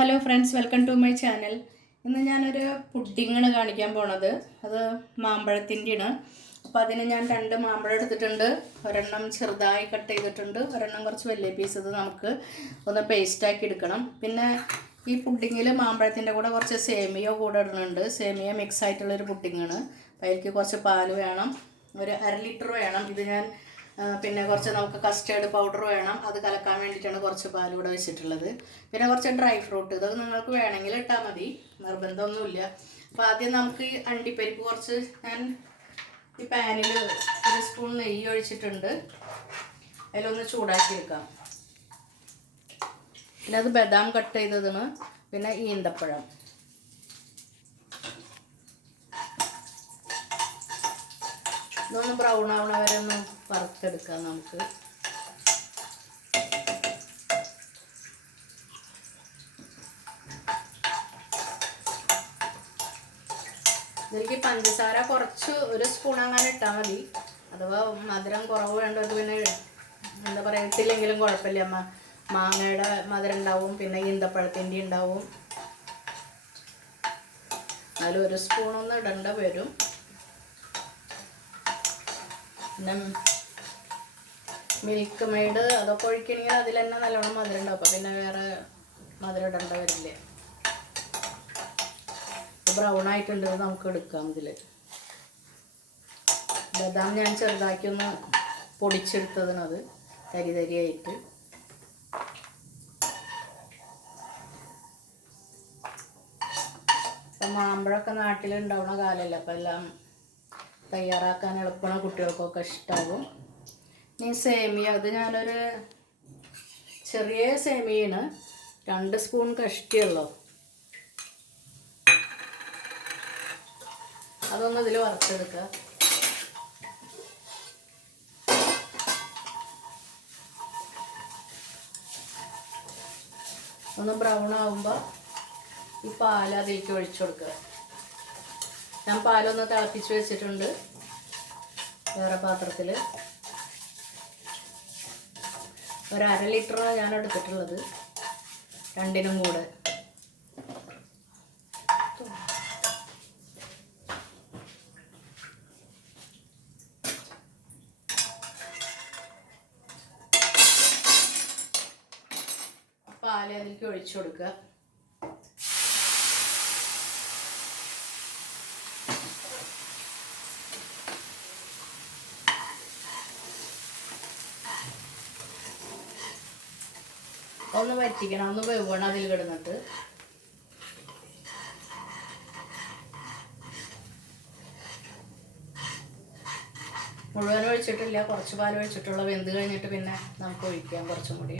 Hello friends, welcome to my channel. ഇന്ന് ഞാനൊരു പുഡിങ്ങാണ് കാണിക്കാൻ പോണത്. അത് മാമ്പഴത്തിൻ്റെയാണ്. അപ്പോൾ അതിന് ഞാൻ 2 മാമ്പഴം എടുത്തിട്ടുണ്ട്. ഒരെണ്ണം ചെറുതായി കട്ട് ചെയ്തിട്ടുണ്ട്, ഒരെണ്ണം കുറച്ച് വലിയ പീസ്. ഇത് നമുക്ക് ഒന്ന് പേസ്റ്റാക്കി എടുക്കണം. പിന്നെ ഈ പുഡിങ്ങിൽ മാമ്പഴത്തിൻ്റെ കൂടെ കുറച്ച് സേമിയ കൂടെ ഇടുന്നുണ്ട്. സേമിയ മിക്സ് ആയിട്ടുള്ളൊരു പുഡിങ്ങാണ്. അപ്പോൾ അതിലേക്ക് കുറച്ച് പാൽ വേണം, ഒരു 1/2 ലിറ്റർ വേണം. ഇത് ഞാൻ പിന്നെ കുറച്ച് നമുക്ക് കസ്റ്റേർഡ് പൗഡർ വേണം. അത് കലക്കാൻ വേണ്ടിയിട്ടാണ് കുറച്ച് പാൽ ഇവിടെ വെച്ചിട്ടുള്ളത്. പിന്നെ കുറച്ച് ഡ്രൈ ഫ്രൂട്ട്, ഇതൊക്കെ നിങ്ങൾക്ക് വേണമെങ്കിൽ ഇട്ടാൽ മതി, നിർബന്ധമൊന്നുമില്ല. അപ്പോൾ ആദ്യം നമുക്ക് ഈ അണ്ടിപ്പരിപ്പ് കുറച്ച് ഞാൻ ഈ പാനിൽ 1 സ്പൂൺ നെയ്യ് ഒഴിച്ചിട്ടുണ്ട്. അതിലൊന്ന് ചൂടാക്കി എടുക്കാം. പിന്നെ അത് ബദാം കട്ട് ചെയ്തതാണ്. പിന്നെ ഈന്തപ്പഴം. ഇതൊന്ന് ബ്രൗൺ ആവണ വരെ ഒന്ന് വറുത്തെടുക്കാം നമുക്ക്. ഇതിലേക്ക് പഞ്ചസാര കുറച്ച് 1 സ്പൂൺ അങ്ങനെ ഇട്ടാൽ മതി. അഥവാ മധുരം കുറവ് വേണ്ടവർക്ക് പിന്നെ എന്താ പറയുക, ഇട്ടില്ലെങ്കിലും കുഴപ്പമില്ല. മാങ്ങയുടെ മധുരം ഉണ്ടാവും, പിന്നെ ഈന്തപ്പഴത്തിൻ്റെ ഉണ്ടാവും. അതിൽ 1 സ്പൂണൊന്നും ഇടേണ്ട വരും. പിന്നെ മിൽക്ക് മെയ്ഡ് അതൊക്കെ ഒഴിക്കണമെങ്കിൽ അതിൽ തന്നെ നല്ലോണം മധുരം ഉണ്ടാവും. അപ്പോൾ പിന്നെ വേറെ മധുരം ഇടേണ്ട വരില്ല. ബ്രൗൺ ആയിട്ടുണ്ട്, നമുക്ക് എടുക്കാം. ഇതിൽ ബദാം ഞാൻ ചെറുതാക്കി ഒന്ന് പൊടിച്ചെടുത്തതിനത് തരി തരിയായിട്ട്. അപ്പം മാമ്പഴമൊക്കെ നാട്ടിലുണ്ടാവുന്ന കാലമല്ല, അപ്പം എല്ലാം തയ്യാറാക്കാൻ എളുപ്പമാണ്, കുട്ടികൾക്കൊക്കെ ഇഷ്ടമാകും. ഇനി സേമിയ, അത് ഞാനൊരു ചെറിയ സേമിയാണ്, 2 സ്പൂൺ കഷ്ടിയുള്ളൂ. അതൊന്ന് ഇതിൽ വറുത്തെടുക്കുക. ഒന്ന് ബ്രൗൺ ആകുമ്പോൾ ഈ പാൽ അതിലേക്ക് ഒഴിച്ചു കൊടുക്കുക. ഞാൻ പാലൊന്ന് തിളപ്പിച്ച് വെച്ചിട്ടുണ്ട് വേറെ പാത്രത്തിൽ. 1/2 ലിറ്ററാണ് ഞാൻ എടുത്തിട്ടുള്ളത്, 2നും കൂടെ. പാല് അതിലേക്ക് ഒഴിച്ചു കൊടുക്കുക. ഒന്ന് വറ്റിക്കണം, ഒന്ന് വേവണം അതിൽ കിടന്നിട്ട്. മുഴുവൻ ഒഴിച്ചിട്ടില്ല, കുറച്ച് പാൽ ഒഴിച്ചിട്ടുള്ള. വെന്ത് കഴിഞ്ഞിട്ട് പിന്നെ നമുക്ക് ഒഴിക്കാം കുറച്ചും കൂടി.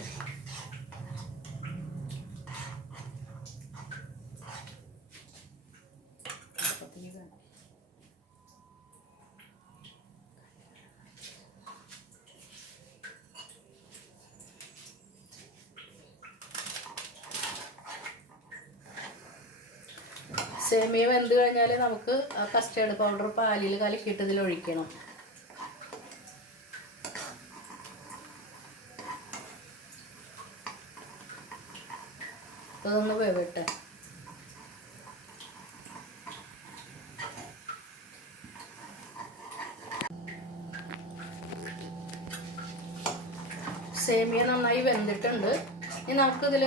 സേമിയ വെന്ത് കഴിഞ്ഞാൽ നമുക്ക് ആ കസ്റ്റേർഡ് പൗഡർ പാലിൽ കലക്കിയിട്ട് ഇതിൽ ഒഴിക്കണം. അതൊന്ന് വേവട്ടെ. സേമിയ നന്നായി വെന്തിട്ടുണ്ട്. ഇനി നമുക്കിതിൽ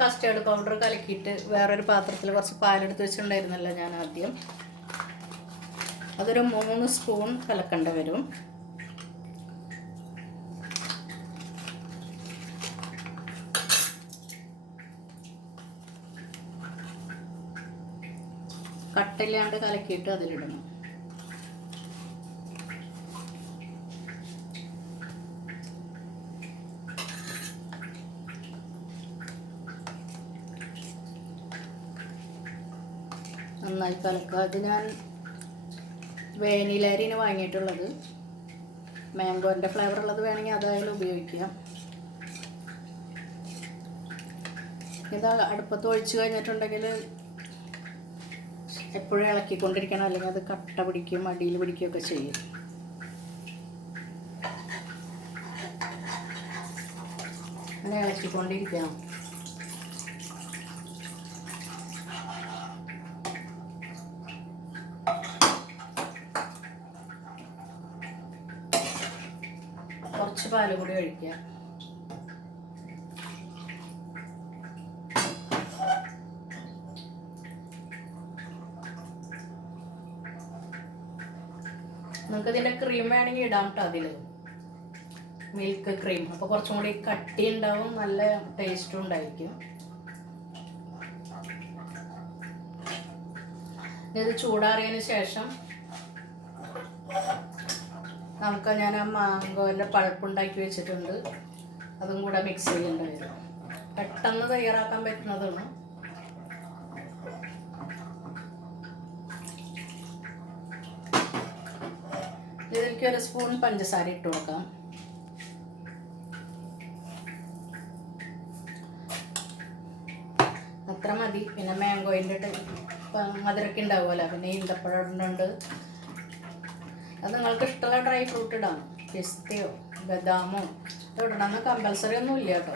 കസ്റ്റേർഡ് പൗഡർ കലക്കിയിട്ട് വേറൊരു പാത്രത്തിൽ കുറച്ച് പാലെടുത്ത് വെച്ചിട്ടുണ്ടായിരുന്നല്ലോ ഞാൻ ആദ്യം, അതൊരു 3 സ്പൂൺ കലക്കേണ്ടി വരും. കട്ടില്ലാണ്ട് കലക്കിയിട്ട് അതിലിടണം. നന്നായി കലക്കുക. അത് ഞാൻ വേനിലരിന് വാങ്ങിയിട്ടുള്ളത്. മാംഗോൻ്റെ ഫ്ലേവർ ഉള്ളത് വേണമെങ്കിൽ അതായാലും ഉപയോഗിക്കാം. ഇത് അടുപ്പത്ത് ഒഴിച്ച് കഴിഞ്ഞിട്ടുണ്ടെങ്കിൽ എപ്പോഴും ഇളക്കിക്കൊണ്ടിരിക്കണം, അല്ലെങ്കിൽ അത് കട്ട പിടിക്കും, അടിയിൽ പിടിക്കുകയൊക്കെ ചെയ്യും. അങ്ങനെ ഇളക്കിക്കൊണ്ടിരിക്കണം. കുറച്ച് പാൽ കൂടി ഒഴിക്കുക. നിങ്ങൾക്ക് ഇതിൻ്റെ ക്രീം വേണമെങ്കിൽ ഇടാം കേട്ടോ. അതിൽ മിൽക്ക് ക്രീം, അപ്പോൾ കുറച്ചും കൂടി കട്ടി ഉണ്ടാവും, നല്ല ടേസ്റ്റും ഉണ്ടായിരിക്കും. ഇത് ചൂടാറിയതിന് ശേഷം നമുക്ക് ഞാൻ ആ മാങ്കോൻ്റെ പൾപ്പുണ്ടാക്കി വെച്ചിട്ടുണ്ട്, അതും കൂടെ മിക്സ് ചെയ്യേണ്ടി വരും. പെട്ടെന്ന് തയ്യാറാക്കാൻ പറ്റുന്നതാണ്. ഇതിലേക്ക് 1 സ്പൂൺ പഞ്ചസാര ഇട്ട് കൊടുക്കാം. അത്ര മതി. പിന്നെ മാങ്കോയിൻ്റെ മധുരമൊക്കെ ഉണ്ടാവുമല്ലോ, പിന്നെ ഈന്തപ്പഴം ഉണ്ട്. അത് നിങ്ങൾക്ക് ഇഷ്ടമുള്ള ഡ്രൈ ഫ്രൂട്ട് ഇടാം, പിസ്തയോ ബദാമോ ഇടണമെന്ന് കമ്പൽസറി ഒന്നും ഇല്ല കേട്ടോ.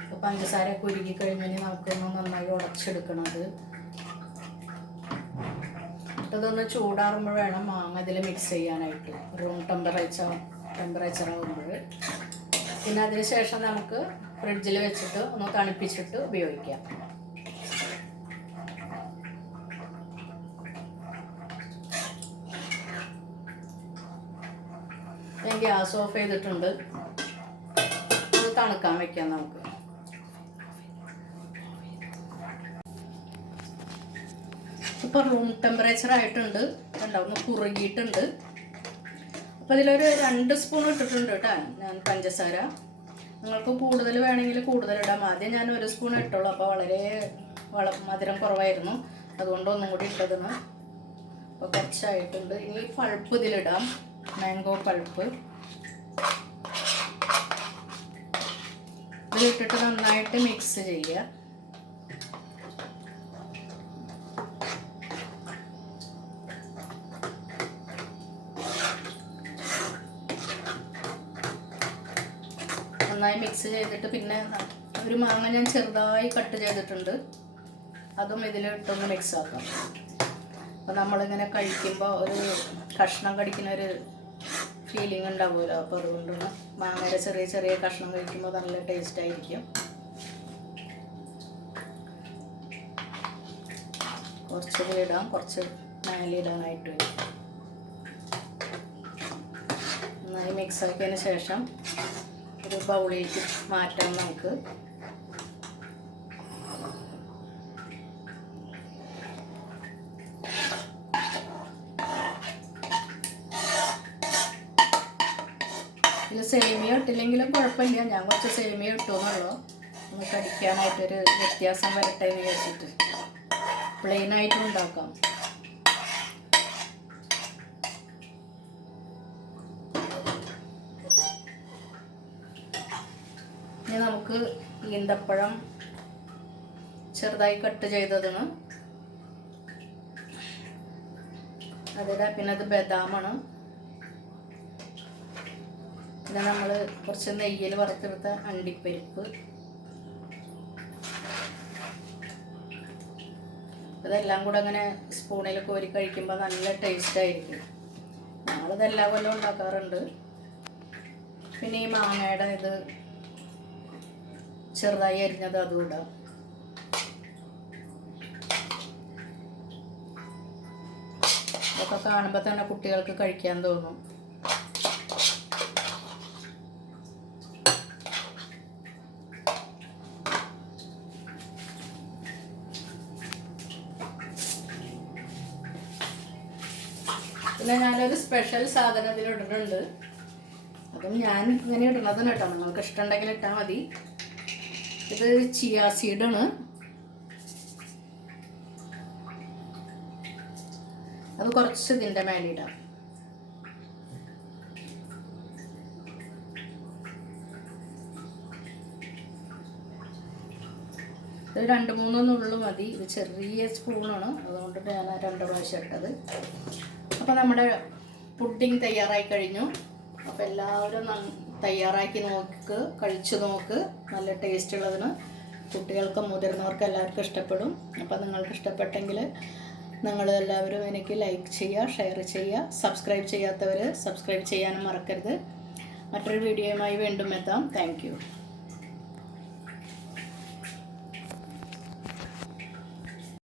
അപ്പോൾ പഞ്ചസാരയൊക്കെ ഉരുകി കഴിഞ്ഞാൽ നമുക്കൊന്ന് നന്നായി ഉടച്ചെടുക്കണത്. ഇതൊന്ന് ചൂടാറുമ്പോൾ വേണം മാങ്ങ ഇതിൽ മിക്സ് ചെയ്യാനായിട്ട്, റൂം ടെമ്പറേച്ചർ ആകുമ്പോൾ. പിന്നെ അതിന് ശേഷം നമുക്ക് ഫ്രിഡ്ജിൽ വെച്ചിട്ട് ഒന്ന് തണുപ്പിച്ചിട്ട് ഉപയോഗിക്കാം. ഞാൻ ഗ്യാസ് ഓഫ് ചെയ്തിട്ടുണ്ട്, അത് തണുക്കാൻ വയ്ക്കാം നമുക്ക്. ഇപ്പോൾ റൂം ടെമ്പറേച്ചർ ആയിട്ടുണ്ട്, ഒന്ന് കുറുകിയിട്ടുണ്ട്. അപ്പോൾ ഇതിലൊരു 2 സ്പൂൺ ഇട്ടിട്ടുണ്ട് കേട്ടോ ഞാൻ പഞ്ചസാര. നിങ്ങൾക്ക് കൂടുതൽ വേണമെങ്കിൽ കൂടുതൽ ഇടാം. ആദ്യം ഞാൻ 1 സ്പൂൺ ഇട്ടുള്ളൂ, അപ്പോൾ വളരെ മധുരം കുറവായിരുന്നു, അതുകൊണ്ട് ഒന്നും കൂടി ഇട്ടതെന്ന്. അപ്പോൾ കുറച്ചായിട്ടുണ്ട്. ഇനി പൾപ്പ് ഇതിലിടാം, മാംഗോ പൾപ്പ്. ഇതിലിട്ടിട്ട് നന്നായിട്ട് മിക്സ് ചെയ്യുക. നന്നായി മിക്സ് ചെയ്തിട്ട് പിന്നെ ഒരു മാങ്ങ ഞാൻ ചെറുതായി കട്ട് ചെയ്തിട്ടുണ്ട്, അതും ഇതിലിട്ടൊന്ന് മിക്സ് ആക്കാം. അപ്പോൾ നമ്മളിങ്ങനെ കഴിക്കുമ്പോൾ ഒരു കഷ്ണം കടിക്കുന്ന ഒരു ഫീലിംഗ് ഉണ്ടാവുമല്ലോ, അപ്പോൾ അതുകൊണ്ടാണ് മാങ്ങയുടെ ചെറിയ ചെറിയ കഷ്ണം കഴിക്കുമ്പോൾ നല്ല ടേസ്റ്റ് ആയിരിക്കും. കുറച്ച് ഇതിലിടാം, കുറച്ച് മേലിടാനായിട്ട് വരും. നന്നായി മിക്സ് ആക്കിയതിന് ശേഷം ഒരു ബൗളിലേക്ക് മാറ്റാം നമുക്ക്. ഇതിൽ സേമിയ ഇട്ടില്ലെങ്കിലും കുഴപ്പമില്ല, ഞാൻ കുറച്ച് സേമിയ ഇട്ടുന്നുള്ളൂ, ഒന്ന് കടിക്കാനായിട്ടൊരു വ്യത്യാസം വരട്ടെ എന്ന് വിചാരിച്ചിട്ട്. പ്ലെയിനായിട്ടും ഉണ്ടാക്കാം. ഇനി നമുക്ക് ഈന്തപ്പഴം ചെറുതായി കട്ട് ചെയ്തതാണ് അതിടാം. പിന്നെ അത് ബദാമാണ്. പിന്നെ നമ്മൾ കുറച്ച് നെയ്യിൽ വറുത്തെടുത്ത അണ്ടിപ്പരിപ്പ്, ഇതെല്ലാം കൂടെ അങ്ങനെ സ്പൂണിൽ കോരി കഴിക്കുമ്പോൾ നല്ല ടേസ്റ്റ് ആയിരിക്കും. ഞങ്ങളിതെല്ലാ കൊല്ലം ഉണ്ടാക്കാറുണ്ട്. പിന്നെ ഈ മാങ്ങയുടെ ഇത് ചെറുതായി അരിഞ്ഞത് അതും ഇടാം. ഇതൊക്കെ കാണുമ്പോൾ തന്നെ കുട്ടികൾക്ക് കഴിക്കാൻ തോന്നും. പിന്നെ ഞാനൊരു സ്പെഷ്യൽ സാധനം ഇതിൽ ഇടുന്നുണ്ട്, അതും ഞാൻ ഇങ്ങനെ ഇടുന്നതാണ് കേട്ടോ, നിങ്ങൾക്ക് ഇഷ്ടമുണ്ടെങ്കിൽ ഇട്ടാൽ മതി. ഇത് ചിയ സീഡാണ്. അത് കുറച്ച് ഇതിൻ്റെ മേലിടാം. ഇത് 2-3 നുള്ളു മതി. ഇത് ചെറിയ സ്പൂണാണ്, അതുകൊണ്ട് ഞാൻ 2 പ്രാവശ്യം ഇട്ടത്. അപ്പോൾ നമ്മുടെ പുഡിംഗ് തയ്യാറായി കഴിഞ്ഞു. അപ്പോൾ എല്ലാവരും തയ്യാറാക്കി നോക്ക്, കഴിച്ചു നോക്ക്. നല്ല ടേസ്റ്റ് ഉള്ളതിന് കുട്ടികൾക്കും മുതിർന്നവർക്കും എല്ലാവർക്കും ഇഷ്ടപ്പെടും. അപ്പോൾ നിങ്ങൾക്ക് ഇഷ്ടപ്പെട്ടെങ്കിൽ നിങ്ങൾ എല്ലാവരും എനിക്ക് ലൈക്ക് ചെയ്യുക, ഷെയർ ചെയ്യുക. സബ്സ്ക്രൈബ് ചെയ്യാത്തവർ സബ്സ്ക്രൈബ് ചെയ്യാനും മറക്കരുത്. മറ്റൊരു വീഡിയോയുമായി വീണ്ടും എത്താം. Thank you.